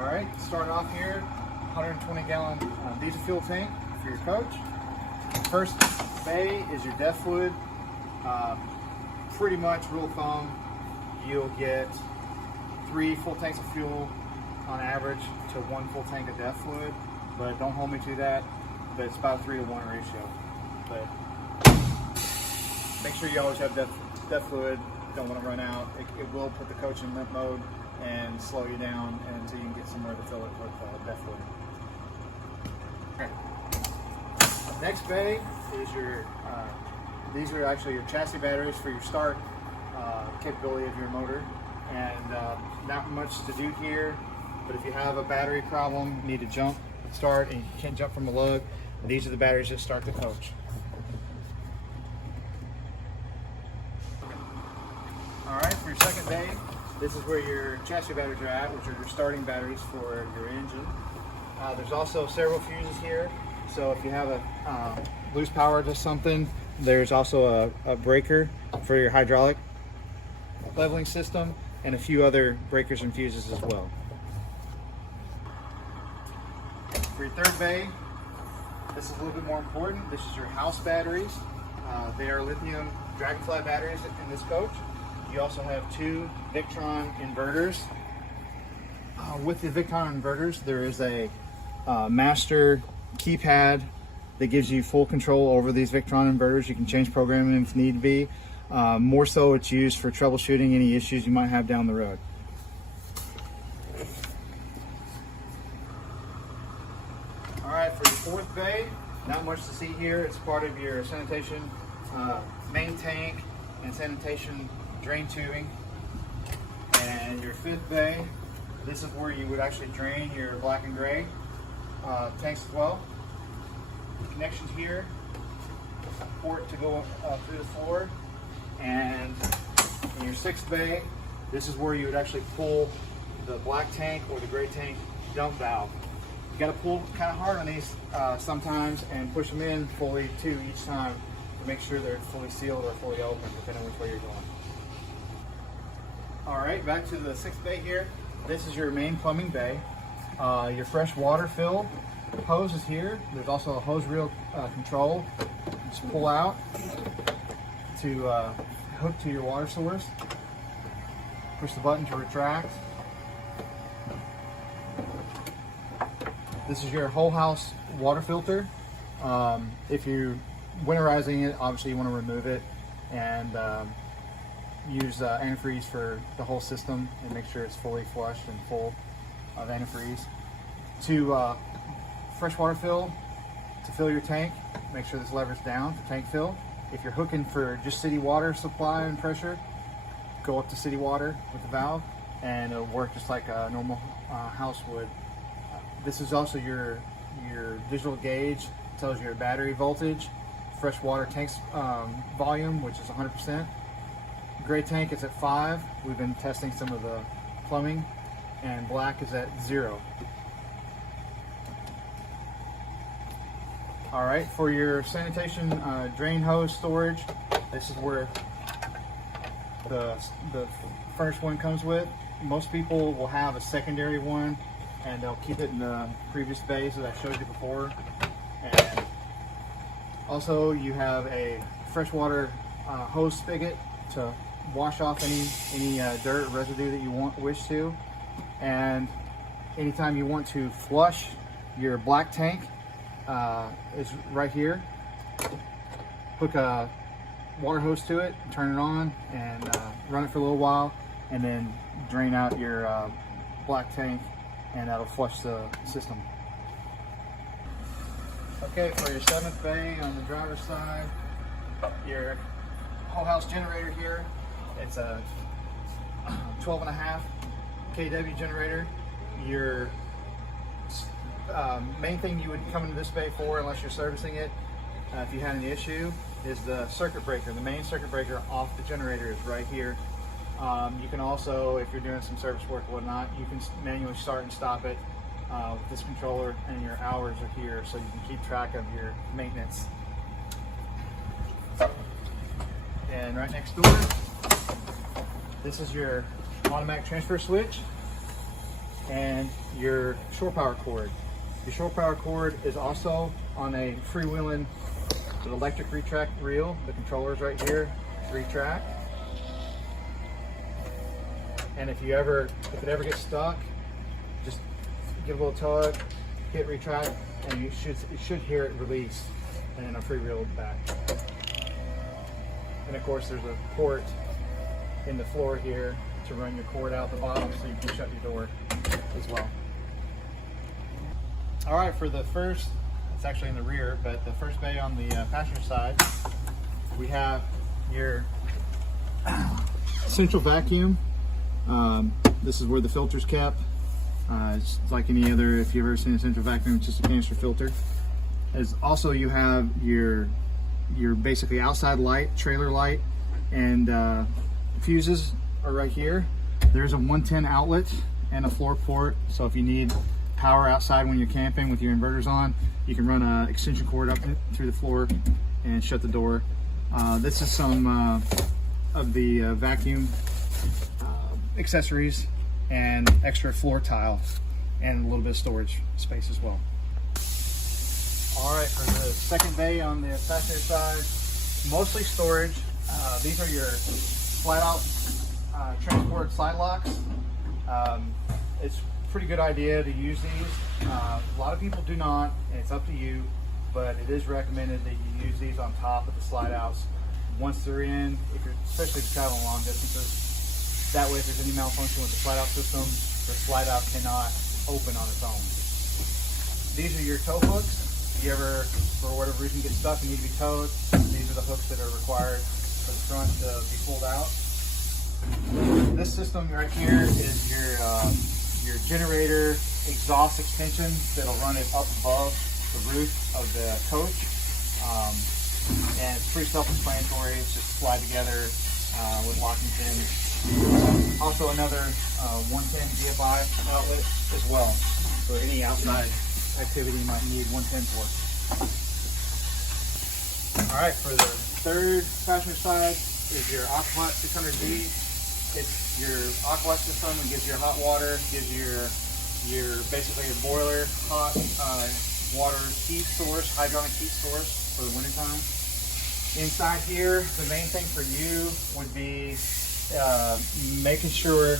All right, starting off here, 120-gallon diesel fuel tank for your coach. First bay is your DEF fluid. Pretty much rule of thumb, you'll get 3 full tanks of fuel on average to 1 full tank of DEF fluid, but don't hold me to that. But it's about a 3-to-1 ratio. But make sure you always have DEF fluid. You don't want to run out. It will put the coach in limp mode and slow you down until you can get somewhere to fill it with DEF fluid. Okay. Next bay is your, these are actually your chassis batteries for your start capability of your motor. And not much to do here, but if you have a battery problem, you need to jump, start, and you can't jump from a lug, these are the batteries that start the coach. All right, for your second bay, this is where your chassis batteries are at, which are your starting batteries for your engine. There's also several fuses here, so if you have a loose power to something, there's also a breaker for your hydraulic leveling system and a few other breakers and fuses as well. For your third bay, this is a little bit more important. This is your house batteries. They are lithium Dragonfly batteries in this coach. You also have 2 Victron inverters. With the Victron inverters, there is a master keypad that gives you full control over these Victron inverters. You can change programming if need be. More so, it's used for troubleshooting any issues you might have down the road. All right, for your fourth bay, not much to see here. It's part of your sanitation main tank and sanitation drain tubing. And your fifth bay, this is where you would actually drain your black and gray tanks as well. Connections here, a port to go through the floor. And in your sixth bay, this is where you would actually pull the black tank or the gray tank dump valve. You got to pull kind of hard on these sometimes and push them in fully too each time to make sure they're fully sealed or fully open, depending on which way you're going. All right, back to the sixth bay here. This is your main plumbing bay. Your fresh water fill hose is here. There's also a hose reel control. Just pull out to hook to your water source. Push the button to retract. This is your whole house water filter. If you're winterizing it, obviously you want to remove it and use antifreeze for the whole system and make sure it's fully flushed and full of antifreeze. To fresh water fill, to fill your tank, make sure this lever's down for tank fill. If you're hooking for just city water supply and pressure, go up to city water with the valve and it'll work just like a normal house would. This is also your digital gauge. It tells you your battery voltage, fresh water tank's volume, which is 100%. Gray tank is at 5. We've been testing some of the plumbing, and black is at 0. All right, for your sanitation drain hose storage, this is where the first one comes with. Most people will have a secondary one and they'll keep it in the previous bays that I showed you before. And also you have a freshwater hose spigot to wash off any dirt or residue that you wish to. And anytime you want to flush your black tank, is right here. Hook a water hose to it, turn it on, and run it for a little while, and then drain out your black tank, and that'll flush the system. Okay, for your seventh bay on the driver's side, your whole house generator here. It's a 12.5 kW generator. Your main thing you would come into this bay for, unless you're servicing it, if you had an issue, is the circuit breaker. The main circuit breaker off the generator is right here. You can also, if you're doing some service work or whatnot, you can manually start and stop it with this controller, and your hours are here so you can keep track of your maintenance. And right next door, this is your automatic transfer switch. and your shore power cord. Your shore power cord is also on a freewheeling electric retract reel. The controller's right here, retract. And if it ever gets stuck, just give a little tug, hit retract, and you should hear it release, and then a freewheel back. And of course, there's a port in the floor here to run your cord out the bottom, so you can shut your door as well. All right, for the first, it's actually in the rear, but the first bay on the passenger side, we have your central vacuum. This is where the filter's kept. It's like any other, if you've ever seen a central vacuum, it's just a canister filter. As also, you have your basically outside light, trailer light, and fuses are right here. There's a 110 outlet and a floor port, so if you need power outside when you're camping with your inverters on, you can run an extension cord up through the floor and shut the door. This is some of the vacuum accessories and extra floor tile and a little bit of storage space as well. All right, for the second bay on the passenger side, mostly storage. These are your slide out transport slide locks. It's a pretty good idea to use these. A lot of people do not, and it's up to you, but it is recommended that you use these on top of the slide outs once they're in, especially if you're traveling long distances. That way, if there's any malfunction with the slide out system, the slide out cannot open on its own. These are your tow hooks. If you ever, for whatever reason, get stuck and need to be towed, these are the hooks that are required for the front to be pulled out. This system right here is your generator exhaust extension that'll run it up above the roof of the coach. And it's pretty self-explanatory. It's just slide together with locking pins. Also another 110 GFI outlet as well, for any outside activity you might need 110 for. All right, for the third passenger side is your Aquahot 600D. It's your Aquahot system. It gives you hot water, gives you your basically a boiler hot water heat source, hydronic heat source for the wintertime. Inside here, the main thing for you would be making sure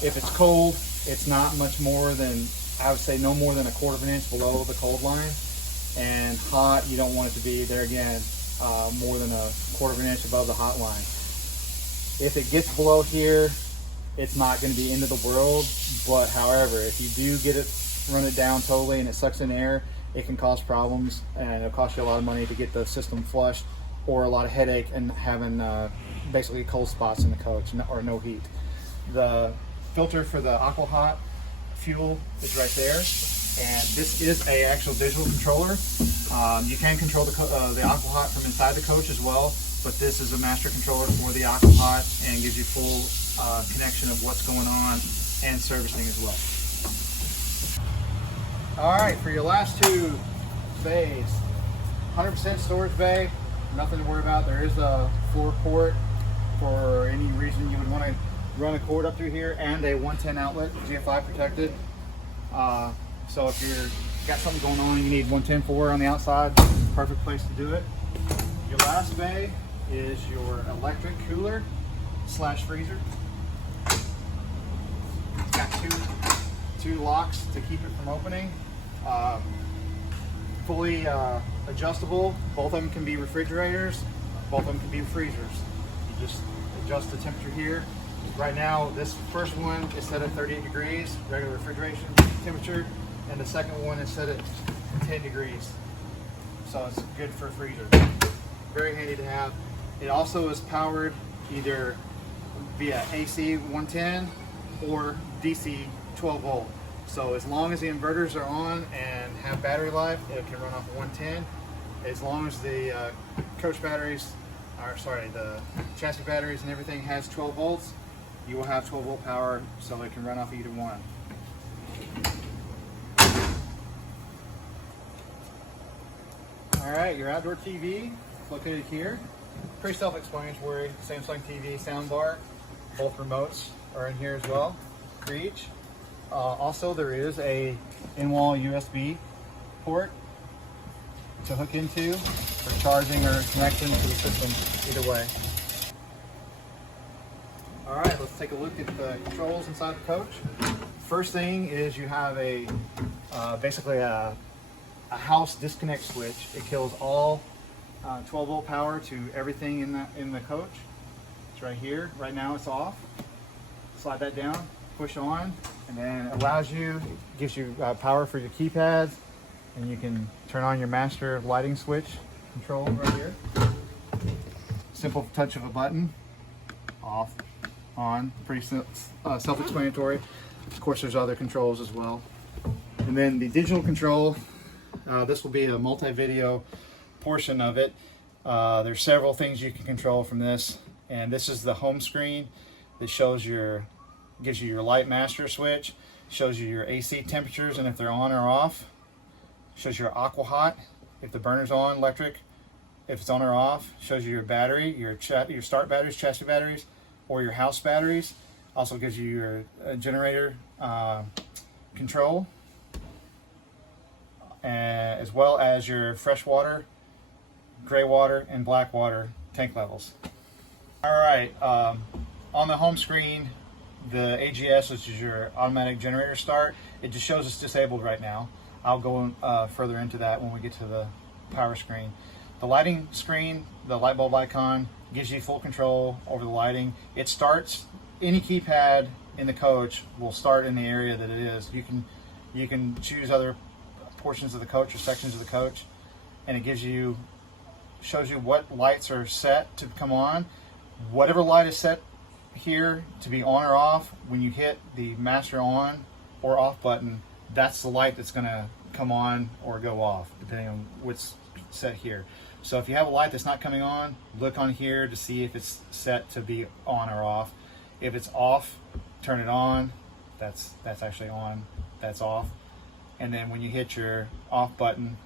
if it's cold, it's not much more than, I would say no more than 1/4 of an inch below the cold line. And hot, you don't want it to be, there again, more than 1/4 of an inch above the hot line. If it gets below here, it's not going to be end of the world, but however, if you do run it down totally and it sucks in air, it can cause problems, and it'll cost you a lot of money to get the system flushed, or a lot of headache and having basically cold spots in the coach or no heat. The filter for the Aquahot fuel is right there, and this is a actual digital controller. You can control the Aquahot from inside the coach as well, but this is a master controller for the Aquahot and gives you full connection of what's going on and servicing as well. All right, for your last two bays, 100% storage bay, nothing to worry about. There is a floor port for any reason you would want to run a cord up through here, and a 110 outlet, GFI protected. So if you've got something going on and you need 110 for on the outside, perfect place to do it. Your last bay is your electric cooler / freezer. It's got two locks to keep it from opening. Fully adjustable. Both of them can be refrigerators. Both of them can be freezers. You just adjust the temperature here. Right now, this first one is set at 38 degrees, regular refrigeration temperature, and the second one is set at 10 degrees. So it's good for a freezer. Very handy to have. It also is powered either via AC 110 or DC 12 volt. So as long as the inverters are on and have battery life, it can run off of 110. As long as the coach batteries, the chassis batteries and everything has 12 volts, you will have 12 volt power, so it can run off either one. All right, your outdoor TV located here. Pretty self-explanatory. Samsung TV soundbar. Both remotes are in here as well for each. Also, there is a in-wall USB port to hook into for charging or connection to the system, either way. All right, let's take a look at the controls inside the coach. First thing is you have a basically a house disconnect switch. It kills all 12-volt power to everything in the coach. It's right here. Right now it's off. Slide that down, push on, and then it allows you, gives you power for your keypads, and you can turn on your master lighting switch control right here. Simple touch of a button. Off, on, pretty self-explanatory. Of course, there's other controls as well. And then the digital control, this will be a multi-video portion of it. There's several things you can control from this, and this is the home screen that shows gives you your light master switch, shows you your AC temperatures and if they're on or off, shows your aqua hot if the burner's on, electric, if it's on or off, shows you your battery, your start batteries, chassis batteries, or your house batteries. Also gives you your generator control, as well as your freshwater, gray water, and black water tank levels. All right, on the home screen, the AGS, which is your automatic generator start, it just shows it's disabled right now. I'll go further into that when we get to the power screen. The lighting screen, the light bulb icon, gives you full control over the lighting. It starts, any keypad in the coach will start in the area that it is. You can choose other portions of the coach or sections of the coach, and it shows you what lights are set to come on. Whatever light is set here to be on or off, when you hit the master on or off button, that's the light that's going to come on or go off, depending on what's set here. So if you have a light that's not coming on, look on here to see if it's set to be on or off. If it's off, turn it on. That's actually on. That's off. And then when you hit your off button,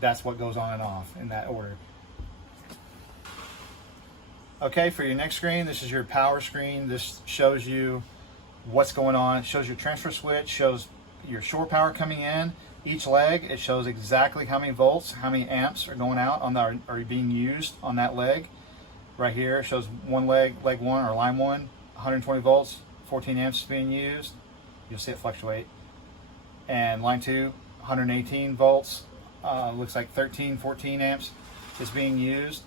that's what goes on and off in that order. Okay, for your next screen, this is your power screen. This shows you what's going on. It shows your transfer switch, shows your shore power coming in. Each leg, it shows exactly how many volts, how many amps are going out are being used on that leg. Right here, it shows one leg 1 or line 1, 120 volts, 14 amps is being used. You'll see it fluctuate. And line 2, 118 volts, looks like 13, 14 amps is being used.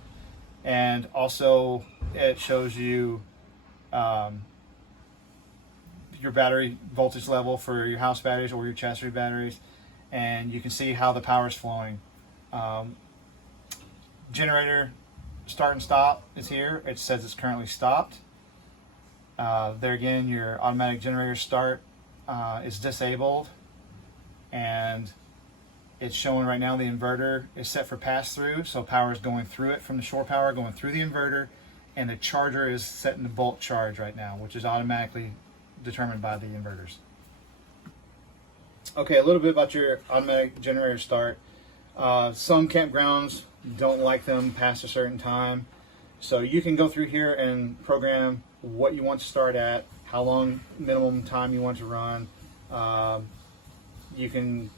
And also it shows you your battery voltage level for your house batteries or your chassis batteries, and you can see how the power is flowing. Generator start and stop is here. It says it's currently stopped. There again, your automatic generator start is disabled, and it's showing right now the inverter is set for pass-through, so power is going through it from the shore power, going through the inverter, and the charger is set in the bulk charge right now, which is automatically determined by the inverters. Okay, a little bit about your automatic generator start. Some campgrounds don't like them past a certain time, so you can go through here and program what you want to start at, how long minimum time you want to run. You can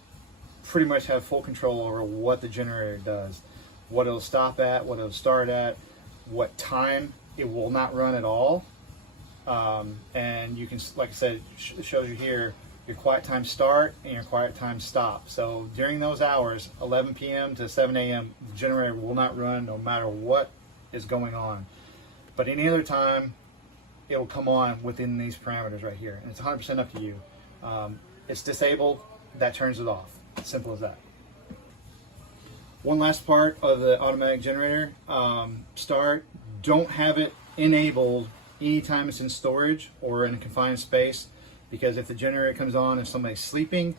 pretty much have full control over what the generator does, what it'll stop at, what it'll start at, what time it will not run at all. And you can, like I said, it shows you here your quiet time start and your quiet time stop. So during those hours, 11 p.m. to 7 a.m., the generator will not run no matter what is going on. But any other time, it will come on within these parameters right here. And it's 100% up to you. It's disabled, that turns it off. Simple as that. One last part of the automatic generator start, don't have it enabled anytime it's in storage or in a confined space, because if the generator comes on and somebody's sleeping,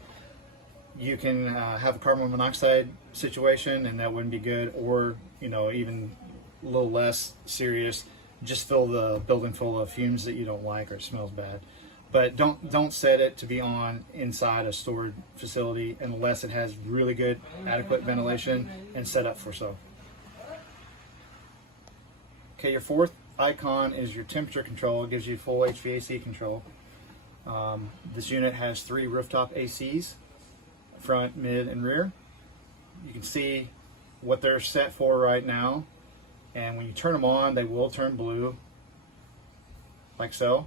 you can have a carbon monoxide situation, and that wouldn't be good. Or, you know, even a little less serious, just fill the building full of fumes that you don't like or it smells bad. But don't set it to be on inside a storage facility unless it has really good adequate ventilation and set up for so. Okay, your fourth icon is your temperature control. It gives you full HVAC control. This unit has 3 rooftop ACs, front, mid, and rear. You can see what they're set for right now, and when you turn them on, they will turn blue, like so,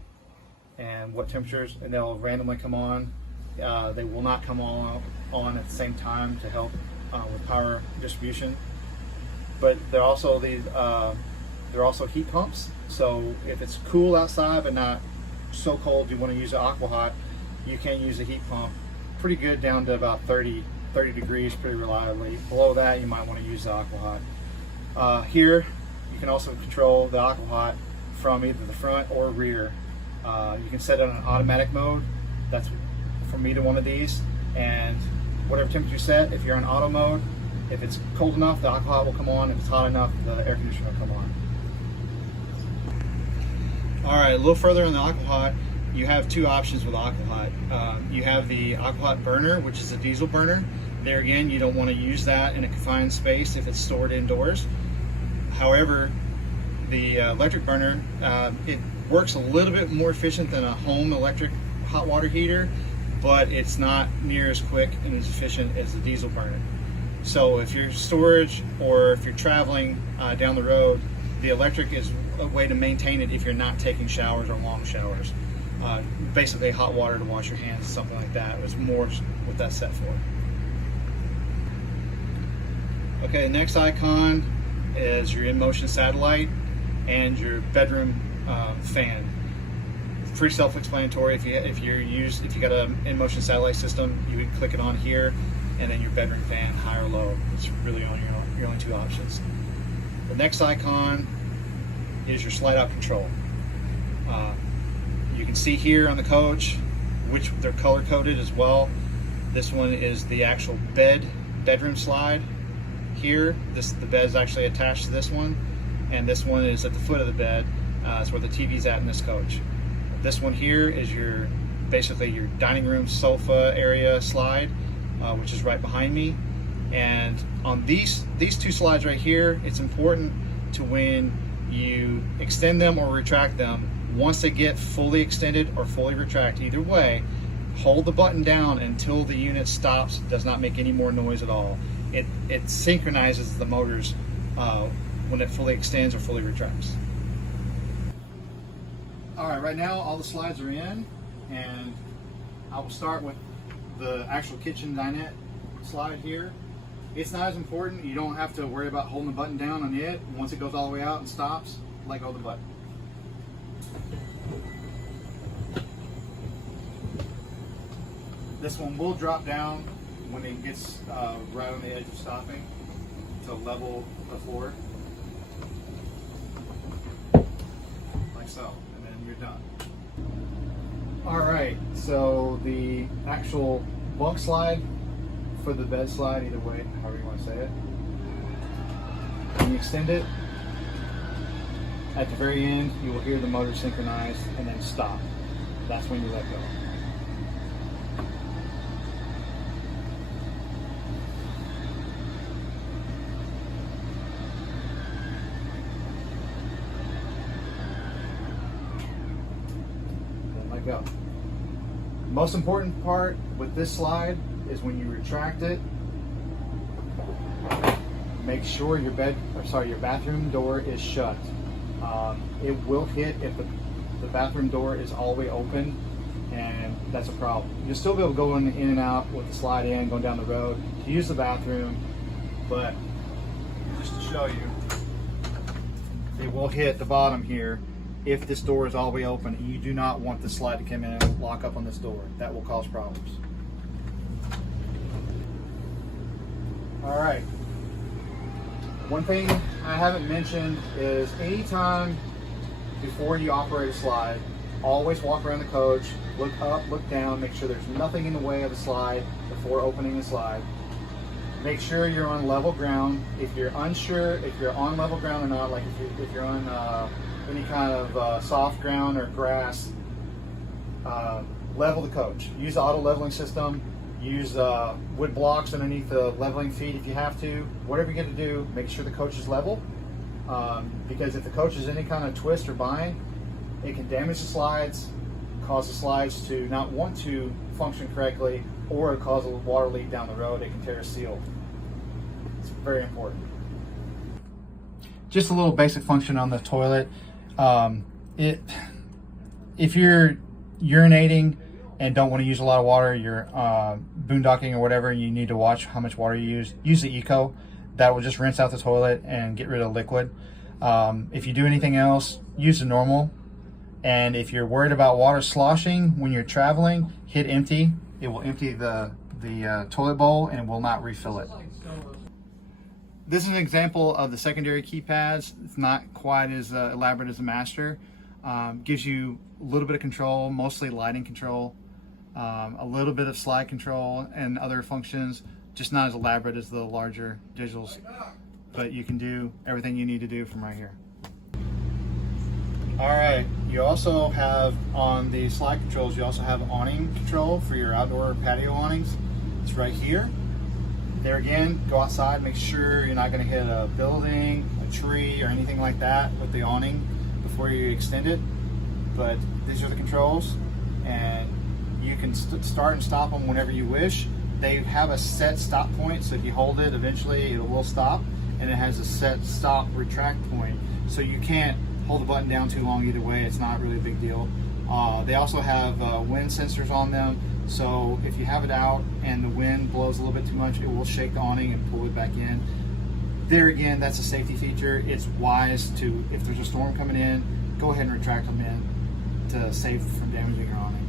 and what temperatures, and they'll randomly come on. They will not come on at the same time to help with power distribution, but they're also heat pumps. So if it's cool outside but not so cold you want to use an aqua hot, you can use a heat pump pretty good down to about 30 degrees pretty reliably. Below that, you might want to use the aqua hot. Here you can also control the aqua hot from either the front or rear. You can set it on an automatic mode. That's from either one of these, and whatever temperature you set, if you're on auto mode, if it's cold enough, the aqua hot will come on. If it's hot enough, the air conditioner will come on. All right, a little further in the aqua hot, you have 2 options with aqua hot. You have the aqua hot burner, which is a diesel burner. There again, you don't want to use that in a confined space if it's stored indoors. However, the electric burner, it works a little bit more efficient than a home electric hot water heater, but it's not near as quick and as efficient as the diesel burner. So if you're storage or if you're traveling down the road, the electric is a way to maintain it if you're not taking showers or long showers. Basically hot water to wash your hands, something like that. It's more what that's set for. Okay, next icon is your in-motion satellite and your bedroom fan. Pretty self-explanatory. If you got an in-motion satellite system, you can click it on here, and then your bedroom fan, high or low. It's really your only 2 options. The next icon is your slide-out control. You can see here on the coach, which they're color-coded as well. This one is the actual bedroom slide. Here, the bed is actually attached to this one, and this one is at the foot of the bed. That's where the TV's at in this coach. This one here is basically your dining room sofa area slide, which is right behind me. And on these 2 slides right here, it's important to, when you extend them or retract them, once they get fully extended or fully retract, either way, hold the button down until the unit stops, does not make any more noise at all. It synchronizes the motors when it fully extends or fully retracts. All right, right now all the slides are in, and I will start with the actual kitchen dinette slide here. It's not as important. You don't have to worry about holding the button down on it. Once it goes all the way out and stops, let go of the button. This one will drop down when it gets right on the edge of stopping to level the floor, like so, and then you're done. All right, so the actual bunk slide for the bed slide, either way, however you want to say it, when you extend it, at the very end, you will hear the motor synchronize and then stop. That's when you let go. Go. Most important part with this slide is when you retract it, make sure your bathroom door is shut. It will hit if the bathroom door is all the way open, and that's a problem. You'll still be able to go in and out with the slide in, going down the road to use the bathroom, but just to show you, it will hit the bottom here if this door is all the way open. You do not want the slide to come in and lock up on this door. That will cause problems. All right. One thing I haven't mentioned is anytime before you operate a slide, always walk around the coach, look up, look down, make sure there's nothing in the way of the slide before opening the slide. Make sure you're on level ground. If you're unsure if you're on level ground or not, like if you're on any kind of soft ground or grass, level the coach. Use the auto leveling system. Use wood blocks underneath the leveling feet if you have to. Whatever you get to do, make sure the coach is level. Because if the coach is any kind of twist or bind, it can damage the slides, cause the slides to not want to function correctly or cause a water leak down the road. It can tear a seal. It's very important. Just a little basic function on the toilet. If you're urinating and don't want to use a lot of water, you're boondocking or whatever, you need to watch how much water you use the Eco. That will just rinse out the toilet and get rid of liquid. If you do anything else, use the normal. And if you're worried about water sloshing when you're traveling, hit empty. It will empty the toilet bowl and will not refill it. This is an example of the secondary keypads. It's not quite as elaborate as the master. Gives you a little bit of control, mostly lighting control, a little bit of slide control and other functions, just not as elaborate as the larger digitals. But you can do everything you need to do from right here. All right, you also have on the slide controls, you also have awning control for your outdoor patio awnings. It's right here. There again, go outside, make sure you're not gonna hit a building, a tree, or anything like that with the awning before you extend it. But these are the controls, and you can start and stop them whenever you wish. They have a set stop point, so if you hold it, eventually it will stop, and it has a set stop retract point, so you can't hold the button down too long either way. It's not really a big deal. They also have wind sensors on them, so if you have it out and the wind blows a little bit too much, it will shake the awning and pull it back in. There again, that's a safety feature. It's wise to, if there's a storm coming in, go ahead and retract them in to save from damaging your awning.